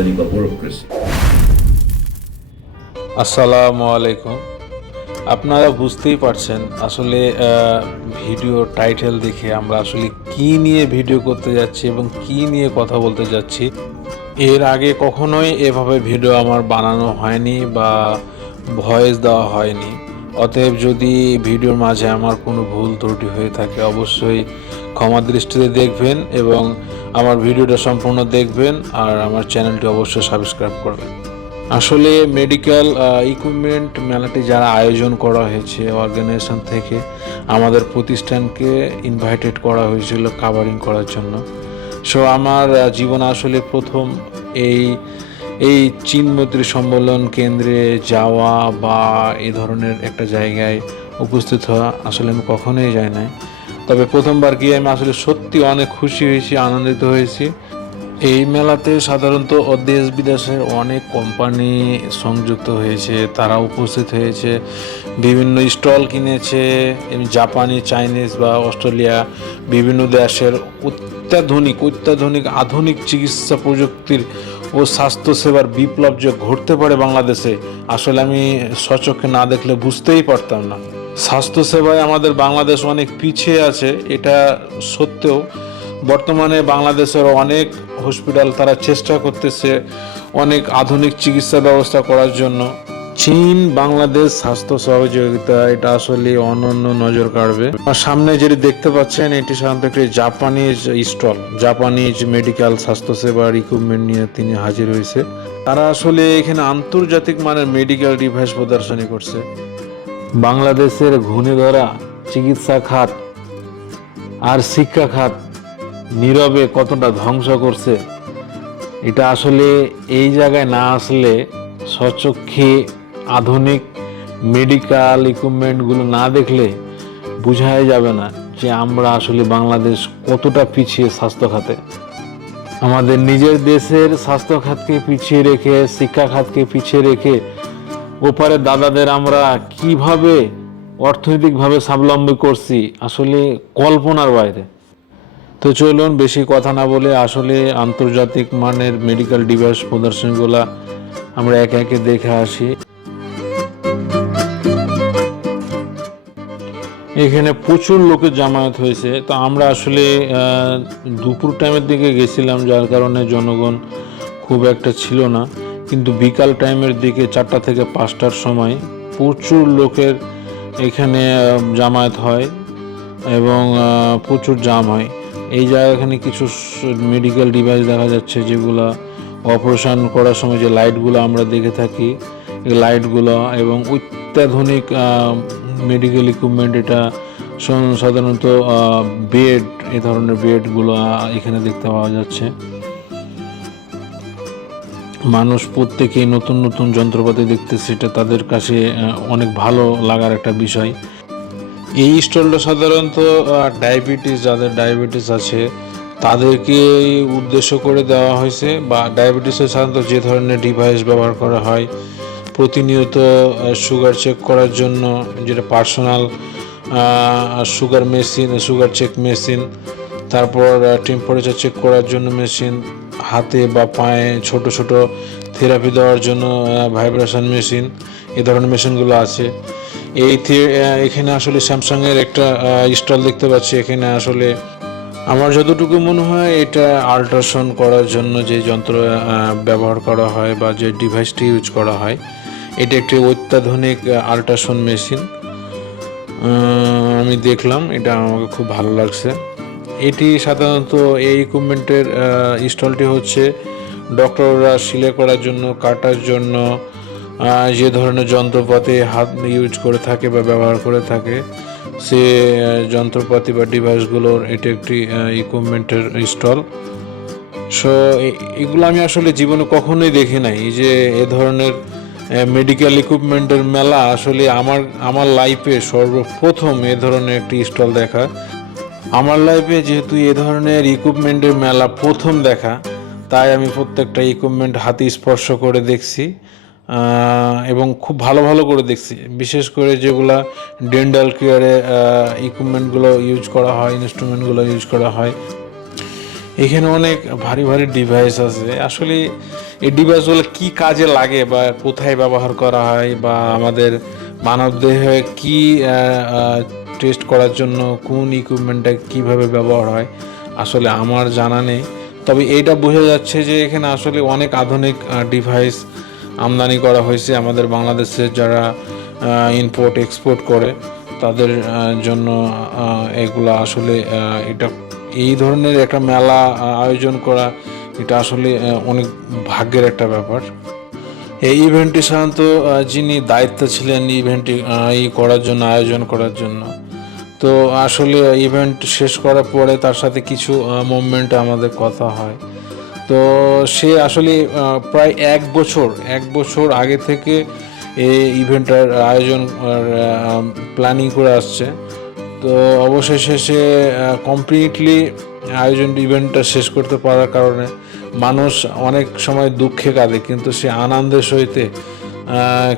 খদ্দারি বা ব্যুরোক্রেসি আসসালামু আলাইকুম আপনারা বুঝতেই পারছেন আসলে ভিডিও টাইটেল দেখে আমরা আসলে কি নিয়ে ভিডিও করতে যাচ্ছি এবং কি নিয়ে কথা বলতে যাচ্ছি এর আগে কখনোই এভাবে ভিডিও আমার বানানো হয়নি বা ভয়েস দেওয়া হয়নি অতএব যদি ভিডিওর মাঝে আমার কোনো ভুল ত্রুটি হয়ে থাকে অবশ্যই ক্ষমা দৃষ্টিতে দেখবেন এবং আমার ভিডিওটা সম্পূর্ণ দেখবেন আর আমার চ্যানেলটি অবশ্যই সাবস্ক্রাইব করবেন। আসলে মেডিকেল ইকুইপমেন্ট মেলাটি যারা আয়োজন করা হয়েছে অর্গানাইজেশন থেকে আমাদের প্রতিষ্ঠানকে ইনভাইটেড করা হয়েছিল কাভারিং করার জন্য। সো আমার জীবন আসলে প্রথম এই এই চীনমৈত্রী সম্মেলন কেন্দ্রে যাওয়া বা এ ধরনের একটা জায়গায় উপস্থিত হওয়া আসলে আমি কখনোই যাই নাই। তবে প্রথমবার গিয়ে আমি আসলে সত্যি অনেক খুশি হয়েছি, আনন্দিত হয়েছি। এই মেলাতে সাধারণত দেশ বিদেশের অনেক কোম্পানি সংযুক্ত হয়েছে, তারা উপস্থিত হয়েছে। বিভিন্ন স্টল কিনেছে জাপানি, চাইনিজ বা অস্ট্রেলিয়া, বিভিন্ন দেশের অত্যাধুনিক অত্যাধুনিক আধুনিক চিকিৎসা প্রযুক্তির ও স্বাস্থ্যসেবার বিপ্লব যে ঘটতে পারে বাংলাদেশে, আসলে আমি সচক্ষে না দেখলে বুঝতেই পারতাম না। স্বাস্থ্যসেবায় আমাদের বাংলাদেশ অনেক পিছিয়ে আছে, এটা সত্ত্বেও বর্তমানে বাংলাদেশের অনেক হসপিটাল তারা চেষ্টা করতেছে অনেক আধুনিক চিকিৎসা ব্যবস্থা করার জন্য। চীন, বাংলাদেশ স্বাস্থ্য সহযোগিতা, এটা আসলে অনন্য নজর কাড়বে। আর সামনে যেটি দেখতে পাচ্ছেন, এটি সাধারণত একটি জাপানিজ স্টল জাপানিজ মেডিকেল স্বাস্থ্যসেবার ইকুইপমেন্ট নিয়ে তিনি হাজির হয়েছে। তারা আসলে এখানে আন্তর্জাতিক মানের মেডিকেল ডিভাইস প্রদর্শনী করছে। বাংলাদেশের ঘুণে ধরা, চিকিৎসা খাত আর শিক্ষা খাত নীরবে কতটা ধ্বংস করছে, এটা আসলে এই জায়গায় না আসলে সচক্ষে আধুনিক মেডিকেল ইকুইপমেন্টগুলো না দেখলে বোঝাই যাবে না যে আমরা আসলে বাংলাদেশ কতটা পিছিয়ে স্বাস্থ্য খাতে। আমাদের নিজের দেশের স্বাস্থ্য খাতকে পিছিয়ে রেখে, শিক্ষা খাতকে পিছিয়ে রেখে ওপারে দাদাদের আমরা কীভাবে অর্থনৈতিকভাবে স্বাবলম্বী করছি, আসলে কল্পনার বাইরে। তো চলুন বেশি কথা না বলে আসলে আন্তর্জাতিক মানের মেডিকেল ডিভাইস প্রদর্শনীগুলা আমরা একে একে দেখে আসি। এখানে প্রচুর লোকের জামায়াত হয়েছে। তো আমরা আসলে দুপুর টাইমের দিকে গেছিলাম, যার কারণে জনগণ খুব একটা ছিল না। কিন্তু বিকাল টাইমের দিকে চারটা থেকে পাঁচটার সময় প্রচুর লোকের এখানে জামায়াত হয় এবং প্রচুর জাম হয়। এই জায়গাখানে কিছু মেডিকেল ডিভাইস দেখা যাচ্ছে যেগুলো অপারেশন করার সময় যে লাইটগুলো আমরা দেখে থাকি, এই লাইটগুলো এবং অত্যাধুনিক মেডিকেল ইকুইপমেন্ট এটা সাধারণত বেড এই ধরনের বেডগুলো এখানে দেখতে পাওয়া যাচ্ছে। মানুষ প্রত্যেকেই নতুন নতুন যন্ত্রপাতি দেখতেছে, সেটা তাদের কাছে অনেক ভালো লাগার একটা বিষয়। এই স্টলটা সাধারণত ডায়াবেটিস যাদের ডায়াবেটিস আছে তাদেরকে উদ্দেশ্য করে দেওয়া হয়েছে বা ডায়াবেটিসের সাধারণত যে ধরনের ডিভাইস ব্যবহার করা হয়, প্রতিনিয়ত সুগার চেক করার জন্য, যেটা personal sugar machine sugar check machine তারপর টেম্পারেচার চেক করার জন্য মেশিন হাতে বা পায়ে ছোট ছোট থেরাপি দেওয়ার জন্য ভাইব্রেশন মেশিন এ ধরনের মেশিনগুলো আছে। এই এখানে আসলে স্যামসাংয়ের একটা স্টল দেখতে পাচ্ছি। এখানে আসলে আমার যতটুকু মনে হয় এটা আল্ট্রাসাউন্ড করার জন্য যে যন্ত্র ব্যবহার করা হয় বা যে ডিভাইসটি ইউজ করা হয়, এটা একটি অত্যাধুনিক আল্ট্রাসাউন্ড মেশিন আমি দেখলাম, এটা আমাকে খুব ভালো লাগছে। এটি সাধারণত এই ইকুইপমেন্টের স্টলটি হচ্ছে ডক্টররা সিলাই করার জন্য, কাটার জন্য যে ধরনের যন্ত্রপাতি হাত ইউজ করে থাকে বা ব্যবহার করে থাকে, সে যন্ত্রপাতি বা ডিভাইসগুলোর এটি একটি ইকুইপমেন্টের স্টল সো এগুলো আমি আসলে জীবনে কখনোই দেখি নাই যে এ ধরনের মেডিকেল ইকুইপমেন্টের মেলা আসলে আমার আমার লাইফে সর্বপ্রথম এ ধরনের একটি স্টল দেখা। আমার লাইফে যেহেতু এ ধরনের ইকুইপমেন্টের মেলা প্রথম দেখা, তাই আমি প্রত্যেকটা ইকুইপমেন্ট হাতে স্পর্শ করে দেখছি এবং খুব ভালো ভালো করে দেখছি। বিশেষ করে যেগুলা ডেন্টাল কেয়ারে ইকুইপমেন্টগুলো ইউজ করা হয় ইনস্ট্রুমেন্টগুলো ইউজ করা হয়। এখানে অনেক ভারী ভারী ডিভাইস আছে। আসলে এই ডিভাইসগুলো কি কাজে লাগে বা কোথায় ব্যবহার করা হয় বা আমাদের মানবদেহে কি টেস্ট করার জন্য কোন ইকুইপমেন্টটা কীভাবে ব্যবহার হয়, আসলে আমার জানা নেই। তবে এইটা বোঝা যাচ্ছে যে এখানে আসলে অনেক আধুনিক ডিভাইস আমদানি করা হয়েছে আমাদের বাংলাদেশের যারা ইম্পোর্ট এক্সপোর্ট করে, তাদের জন্য এগুলা আসলে এটা এই ধরনের একটা মেলা আয়োজন করা, এটা আসলে অনেক ভাগ্যের একটা ব্যাপার। এই ইভেন্টটি সাধারণত যিনি দায়িত্ব ছিলেন ইভেন্টটি ই করার জন্য, আয়োজন করার জন্য তো আসলে ইভেন্ট শেষ করার পরে তার সাথে কিছু মুভমেন্টে আমাদের কথা হয়। তো সে আসলে প্রায় এক বছর এক বছর আগে থেকে এই ইভেন্টটার আয়োজন প্ল্যানিং করে আসছে। তো অবশেষে সে কমপ্লিটলি আয়োজন ইভেন্টটা শেষ করতে পারার কারণে মানুষ অনেক সময় দুঃখে কাঁদে, কিন্তু সে আনন্দের সহিতে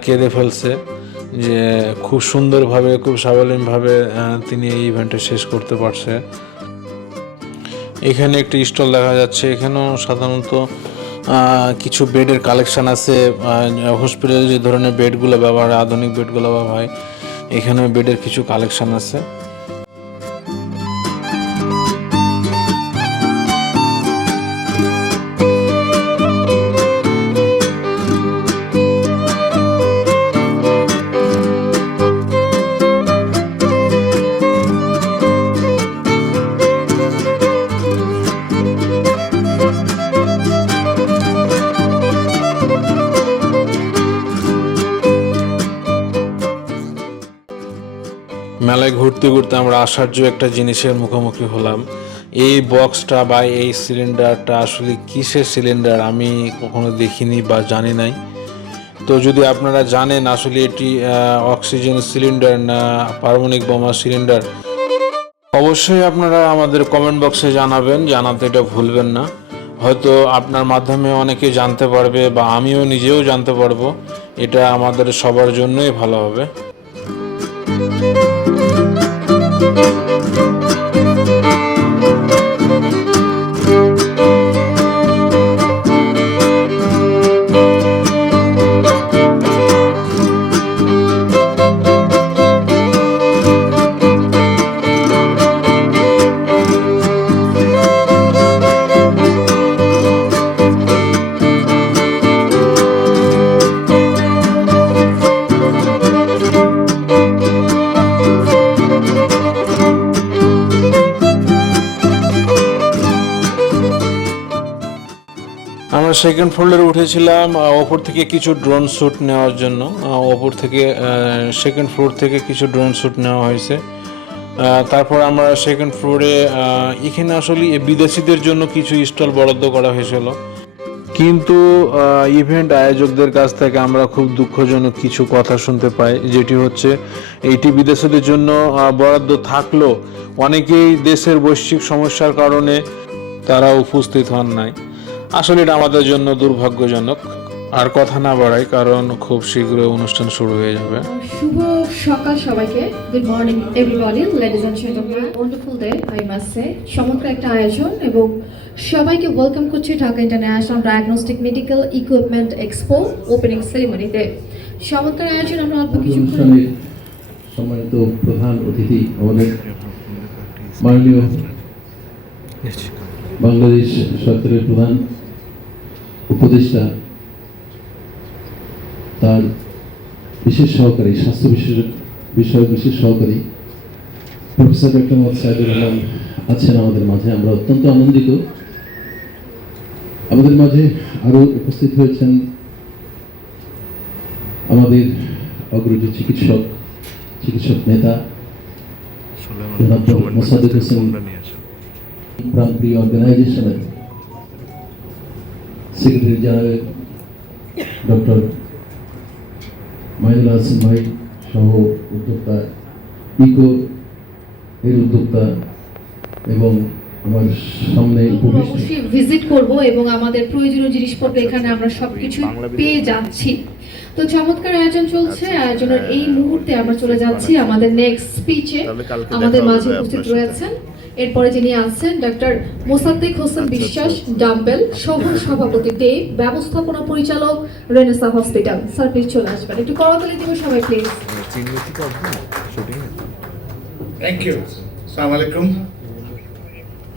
কেঁদে ফেলছে। যে খুব সুন্দরভাবে, খুব সাবলীনভাবে তিনি এই ইভেন্টটা শেষ করতে পারছে। এখানে একটি স্টল দেখা যাচ্ছে। এখানেও সাধারণত কিছু বেডের কালেকশান আছে। হসপিটালে যে ধরনের বেডগুলো ব্যবহার আধুনিক বেডগুলো ব্যবহার হয় এখানে বেডের কিছু কালেকশান আছে। মেলায় ঘুরতে ঘুরতে আমরা আশ্চর্য একটা জিনিসের মুখোমুখি হলাম। এই বক্সটা বা এই সিলিন্ডারটা আসলে কিসের সিলিন্ডার আমি কখনো দেখিনি বা জানি নাই। তো যদি আপনারা জানেন আসলে এটি অক্সিজেন সিলিন্ডার না পারমাণবিক বোমা সিলিন্ডার, অবশ্যই আপনারা আমাদের কমেন্ট বক্সে জানাবেন, জানাতে এটা ভুলবেন না। হয়তো আপনার মাধ্যমে অনেকে জানতে পারবে বা আমিও নিজেও জানতে পারব, এটা আমাদের সবার জন্যই ভালো হবে। সেকেন্ড ফ্লোরে উঠেছিলাম ওপর থেকে কিছু ড্রোন শ্যুট নেওয়ার জন্য। ওপর থেকে সেকেন্ড ফ্লোর থেকে কিছু ড্রোন শ্যুট নেওয়া হয়েছে। তারপর আমরা সেকেন্ড ফ্লোরে এখানে আসলে বিদেশিদের জন্য কিছু স্টল বরাদ্দ করা হয়েছিল। কিন্তু ইভেন্ট আয়োজকদের কাছ থেকে আমরা খুব দুঃখজনক কিছু কথা শুনতে পাই, যেটি হচ্ছে এইটি বিদেশিদের জন্য বরাদ্দ থাকলেও অনেকেই দেশের বৈশ্বিক সমস্যার কারণে তারা উপস্থিত হন নাই। আসলে এটা আমাদের জন্য দুর্ভাগ্যজনক। আর কথা না বাড়াই কারণ খুব শীঘ্রই অনুষ্ঠান শুরু হয়ে যাবে। শুভ সকাল সবাইকে। Good morning everybody ladies and gentleman wonderful day I must say চমৎকার একটা আয়োজন এবং সবাইকে ওয়েলকাম করছি Dhaka international diagnostic medical equipment expo opening সেরিমনিতে চমৎকার আয়োজন আমরা অল্প কিছু সম্মানিত প্রধান অতিথি আমাদের মাননীয় বাংলাদেশ সরকারের প্রধান উপদেষ্টা তার বিশেষ সহকারী স্বাস্থ্য বিশেষ বিষয়ক বিশেষ সহকারী প্রফেসর ডক্টর মোহাম্মদ সাহেদুর রহমান আছেন আমাদের মাঝে। আমরা অত্যন্ত আনন্দিত। আমাদের মাঝে আরও উপস্থিত হয়েছেন আমাদের অগ্রজী চিকিৎসক চিকিৎসক নেতা জনাব হোসেন প্রাণপ্রিয় অর্গানাইজেশনের secretary general doctor Mainul Hasan ভাই সহ উদ্যোক্তা ইকো এর উদ্যোক্তা এবং আমার সামনে অবশ্যই ভিজিট করব এবং আমাদের প্রয়োজনীয় জিনিসপত্র এখানে আমরা সবকিছু পেয়ে যাচ্ছি। তো চমৎকার আয়োজন চলছে। আয়োজনের এই মুহূর্তে আমরা চলে যাচ্ছি আমাদের নেক্সট স্পিচে আমাদের মাঝে উপস্থিত। রয়েছেন এরপরে যিনি আছেন ডক্টর মোসাদ্দেক হোসেন বিশ্বাস ডাম্বেল শহর সভাপতি দেব ব্যবস্থাপনা পরিচালক রেনেসা হসপিটাল। স্যার প্লিজ চলে আসবেন। একটু করতালি দিব সবাই প্লিজ থ্যাংক ইউ সালাম আলাইকুম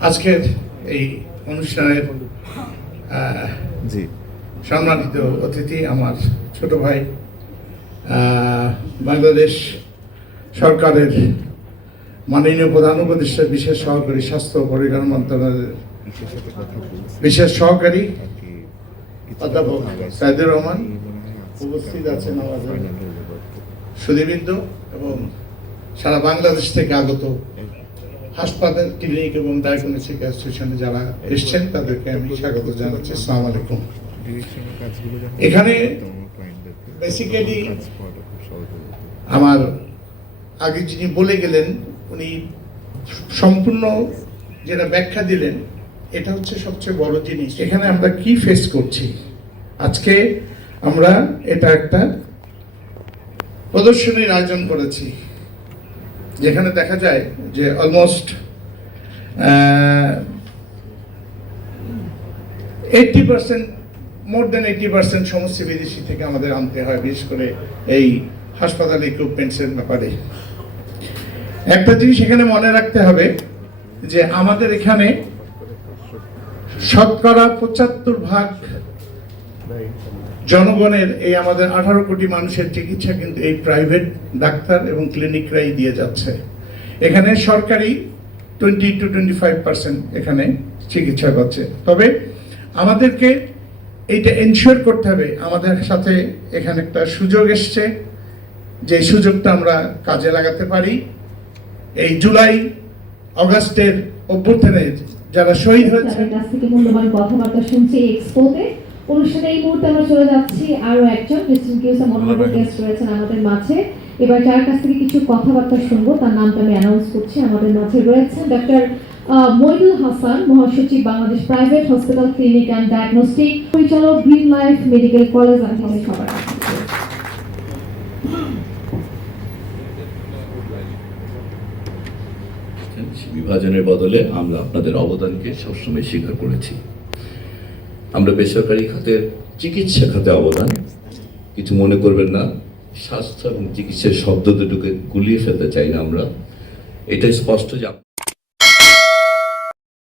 আজকের এই অনুষ্ঠানের জি। সম্মানিত অতিথি আমার ছোট ভাই বাংলাদেশ সরকারের মাননীয় প্রধান উপদেষ্টা, বিশেষ সহকারী স্বাস্থ্য ও মন্ত্রণালয়ের বিশেষ সহকারী অধ্যাপক সাইদুর রহমান উপস্থিত আছেন আমাদের সুদীবৃন্দ এবং সারা বাংলাদেশ থেকে আগত হাসপাতাল, ক্লিনিক এবং ডায়াগনস্টিক অ্যাসোসিয়েশনে যারা এসছেন, তাদেরকে আমি স্বাগত জানাচ্ছি। আসসালামু আলাইকুম। এখানে বেসিক্যালি আমার আগে যিনি বলে গেলেন উনি সম্পূর্ণ যেটা ব্যাখ্যা দিলেন, এটা হচ্ছে সবচেয়ে বড় জিনিস। এখানে আমরা কি ফেস করছি? আজকে আমরা এটা একটা প্রদর্শনীর আয়োজন করেছি, যেখানে দেখা যায় যে almost eighty percent more than eighty percent সমস্ত বিদেশি থেকে আমাদের আনতে হয়, বিশেষ করে এই হাসপাতাল ইকুইপমেন্টসের ব্যাপারে। একটা জিনিস এখানে মনে রাখতে হবে যে আমাদের এখানে শতকরা পঁচাত্তর ভাগ জনগণের এই আমাদের আঠারো কোটি মানুষের চিকিৎসা কিন্তু এই প্রাইভেট ডাক্তার এবং ক্লিনিকরাই দিয়ে যাচ্ছে। এখানে সরকারি twenty to twenty five percent এখানে চিকিৎসা করছে তবে আমাদেরকে এইটা এনশিওর করতে হবে। আমাদের সাথে এখানে একটা সুযোগ এসছে। যে সুযোগটা আমরা কাজে লাগাতে পারি। এই জুলাই অগাস্টের অভ্যুত্থানে যারা শহীদ হয়েছে কাছ থেকে মূল্যবান কথাবার্তা শুনছি এক্সপোতে অনুষ্ঠানে এই মুহূর্তে আমরা চলে যাচ্ছি আরও একজন ক্রিস্টিন কিউসা গেস্ট রয়েছেন আমাদের মাঝে। এবার যার কাছ থেকে কিছু কথাবার্তা শুনব তার নামটা আমি অ্যানাউন্স করছি আমাদের মাঝে রয়েছেন ডক্টর মইদুল হাসান মহাসচিব Bangladesh private hospital clinic and diagnostic পরিচালক green life medical college and সবার কাছে। বিভাজনের বদলে আমরা আপনাদের অবদানকে সবসময় স্বীকার করেছি। আমরা বেসরকারি খাতের চিকিৎসা খাতে অবদান। কিছু মনে করবেন না, স্বাস্থ্য এবং চিকিৎসার শব্দ দুটোকে গুলিয়ে ফেলতে চাই না আমরা। এটাই স্পষ্ট যে